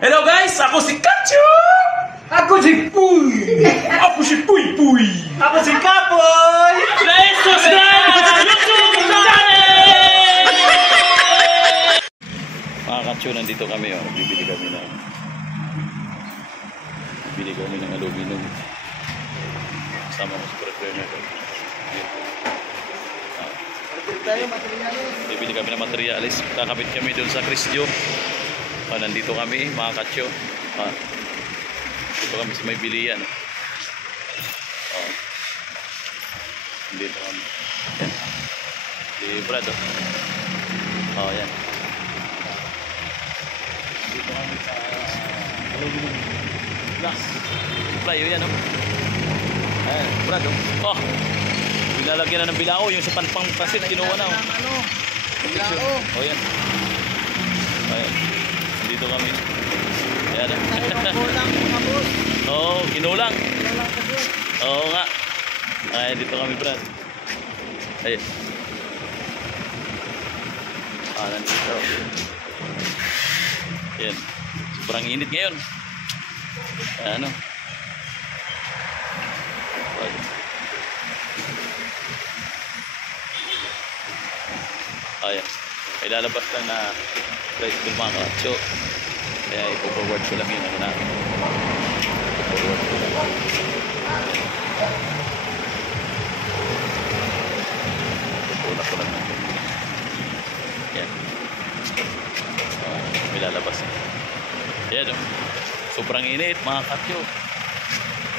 Hello guys, ako si Katyo! Ako si Puy! Ako si Puy Puy! Ako si Kapoy! Please subscribe sa YouTube channel! Mga Katyo, nandito kami. Oh. Bibili kami ng aluminum. Kasama ko si Brother. Bibili kami ng materialis. Kakapit kami doon sa Crisdio. Nandito kami mga Katyo. Dito kami sa may bilian. Dito kami. Yan. Si Brado. Yan. Dito kami sa aluminum glass. Playo yan. Ayan, Brado. Binalagyan na ng bilao. Yung sa panpang pasit, kinuha na. Bilao. Yan. Ayan. Dito kami. Ayan. Kulang mga boss. Oo, kinulang. Kulang ka boss. Oo nga. Ayan, dito kami, Brad. Ayan. Nandito. Ayan. Sobrang init ngayon. Ano? Ayan. May lalabas lang na price ko mga Katyo. Kaya ipo-forward ko lang yun. Ano na? Ipo-forward ko lang. Ipo-forward ko lang. Yan. May lalabas. Yan o. Sobrang init mga Katyo.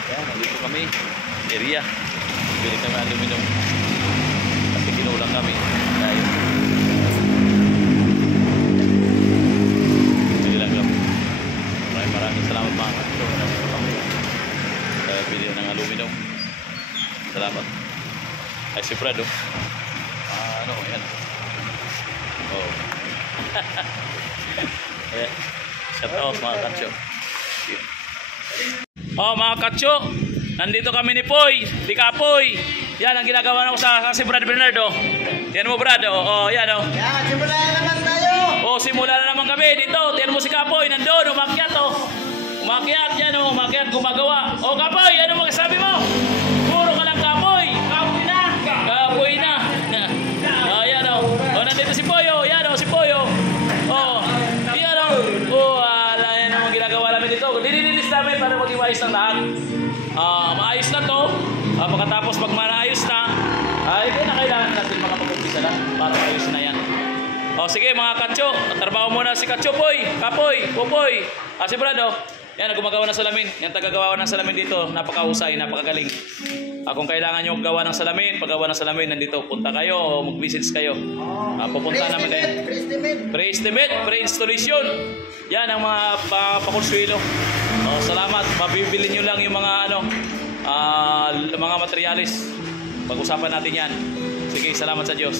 Yan. Nandito kami. Area. Bili kami aluminum. Kasi kinulang kami. Ayan. Maraming salamat mga Katyo. Nandito kami. Bili ng aluminum. Salamat. Ay si Brado. Yan. Shout out mga Katyo. Mga Katyo. Nandito kami ni Poy. Di Kapoy. Yan ang ginagawa na ko sa si Brad Bernardo. Yan mo Brado. Yan o. Yan, simula na naman tayo. Simula na naman kami dito. Tiyan mo si Kapoy. Nandun. Umakyat o. Umakyat. Yan o. Umakyat. Gumagawa. Kapoy. Ano magsasabi mo? Puro ka lang Kapoy. Kapoy na. Kapoy na. Yan o. Nandito si Poy o. Yan o. Si Poy o. Yan o. Yan ang ginagawa namin dito. Linilis namin para mag-iwayos ng lahat. Maayos na to. Pagkatapos pag maayos na, hindi na kailangan natin mga pag-umpisa na para maayos na yan. Sige mga Katyo, trabaho muna si Katyo Poy, Kapoy, Popoy, si Brado. Yan, gumagawa ng salamin. Yan, tagagawa ng salamin dito. Napakahusay, napakagaling. Kung kailangan nyo gawa ng salamin, paggawa ng salamin, nandito, punta kayo o mag-visits kayo. Pupunta namin kayo. Pre-estimate, pre-installation. Yan ang mga pakonsuelo. Salamat. Mabibili nyo lang yung mga mga materialis. Pag-usapan natin yan. Sige, salamat sa Diyos.